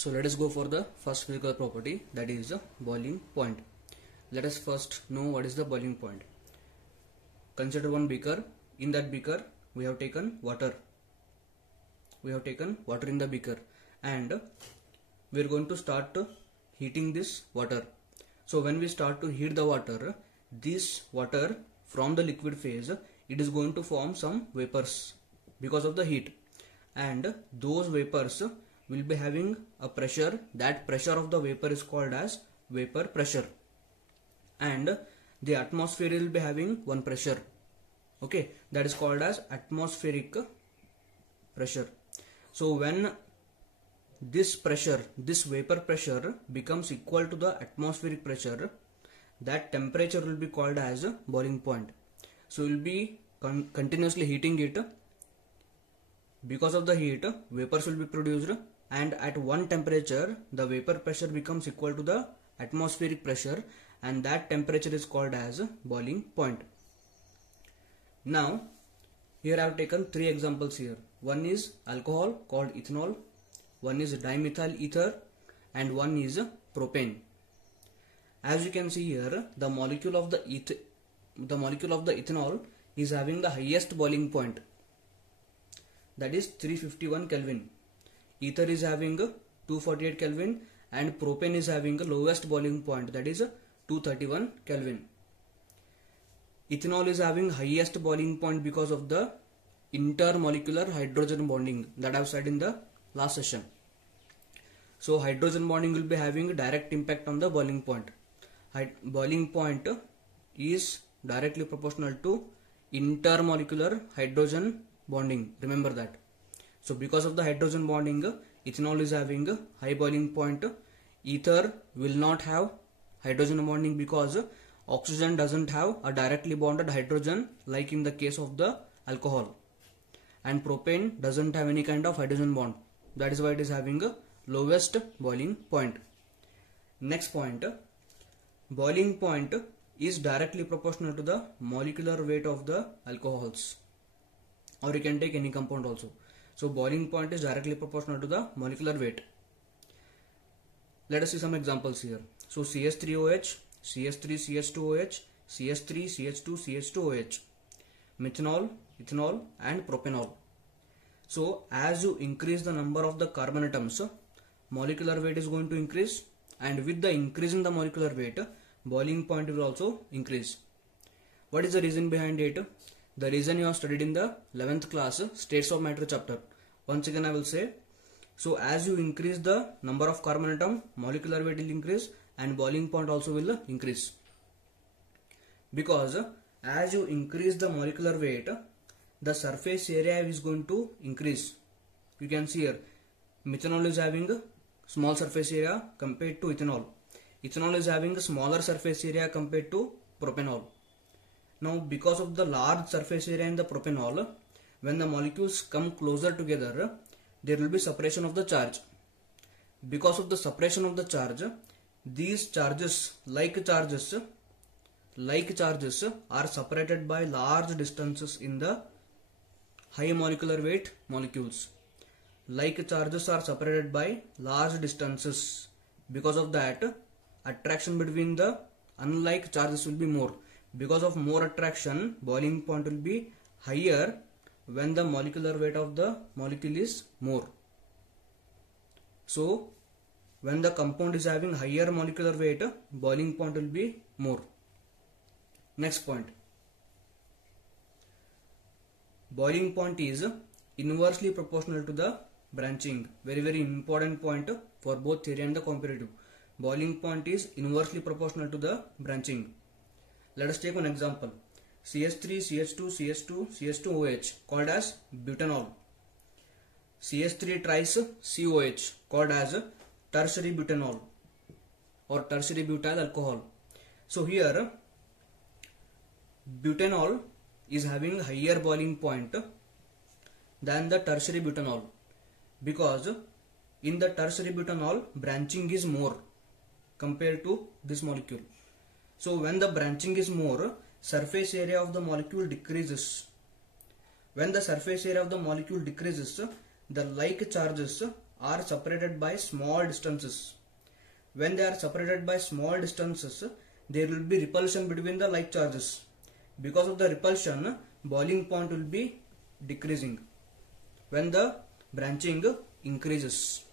So let us go for the first physical property, that is the boiling point. Let us first know what is the boiling point. Consider one beaker. In that beaker we have taken water. We have taken water in the beaker and we are going to start heating this water. So when we start to heat the water, this water from the liquid phase, it is going to form some vapors because of the heat, and those vapors will be having a pressure. That pressure of the vapor is called as vapor pressure, and the atmosphere will be having one pressure, okay, that is called as atmospheric pressure. So when this pressure, this vapor pressure becomes equal to the atmospheric pressure, that temperature will be called as a boiling point. So we will be continuously heating it. Because of the heat, vapors will be produced, and at one temperature the vapor pressure becomes equal to the atmospheric pressure, and that temperature is called as a boiling point. Now here I have taken three examples here. One is alcohol called ethanol, one is dimethyl ether, and one is propane. As you can see here, the molecule of the ethanol is having the highest boiling point, that is 351 Kelvin. Ether is having 248 Kelvin, and propane is having the lowest boiling point, that is 231 Kelvin. Ethanol is having highest boiling point because of the intermolecular hydrogen bonding that I have said in the last session. So hydrogen bonding will be having direct impact on the boiling point. Boiling point is directly proportional to intermolecular hydrogen bonding, remember that. So because of the hydrogen bonding, ethanol is having a high boiling point. Ether will not have hydrogen bonding because oxygen doesn't have a directly bonded hydrogen like in the case of the alcohol, and propane doesn't have any kind of hydrogen bond. That is why it is having a lowest boiling point. Next point, boiling point is directly proportional to the molecular weight of the alcohols, or you can take any compound also. So boiling point is directly proportional to the molecular weight. Let us see some examples here. So CH3OH, CH3CH2OH, CH3CH2CH2OH, methanol, ethanol, and propanol. So as you increase the number of the carbon atoms, molecular weight is going to increase, and with the increase in the molecular weight, boiling point will also increase. What is the reason behind it? The reason you have studied in the 11th class states of matter chapter. Once again I will say, so as you increase the number of carbon atom, molecular weight will increase and boiling point also will increase. Because as you increase the molecular weight, the surface area is going to increase. You can see here, methanol is having a small surface area compared to ethanol. Ethanol is having a smaller surface area compared to propanol. Now because of the large surface area in the propanol, when the molecules come closer together, there will be separation of the charge. Because of the separation of the charge, these charges, like charges are separated by large distances in the high molecular weight molecules. Like charges are separated by large distances. Because of that, attraction between the unlike charges will be more. Because of more attraction, boiling point will be higher when the molecular weight of the molecule is more. So when the compound is having higher molecular weight, boiling point will be more. Next point, boiling point is inversely proportional to the branching. Very important point for both theory and the comparative. Boiling point is inversely proportional to the branching. Let us take one example. CH3, CH2, CH2, CH2OH called as butanol. CH3 tries COH called as tertiary butanol or tertiary butyl alcohol. So here butanol is having higher boiling point than the tertiary butanol, because in the tertiary butanol branching is more compared to this molecule. So when the branching is more, surface area of the molecule decreases. When the surface area of the molecule decreases, the like charges are separated by small distances. When they are separated by small distances, there will be repulsion between the like charges. Because of the repulsion, boiling point will be decreasing when the branching increases.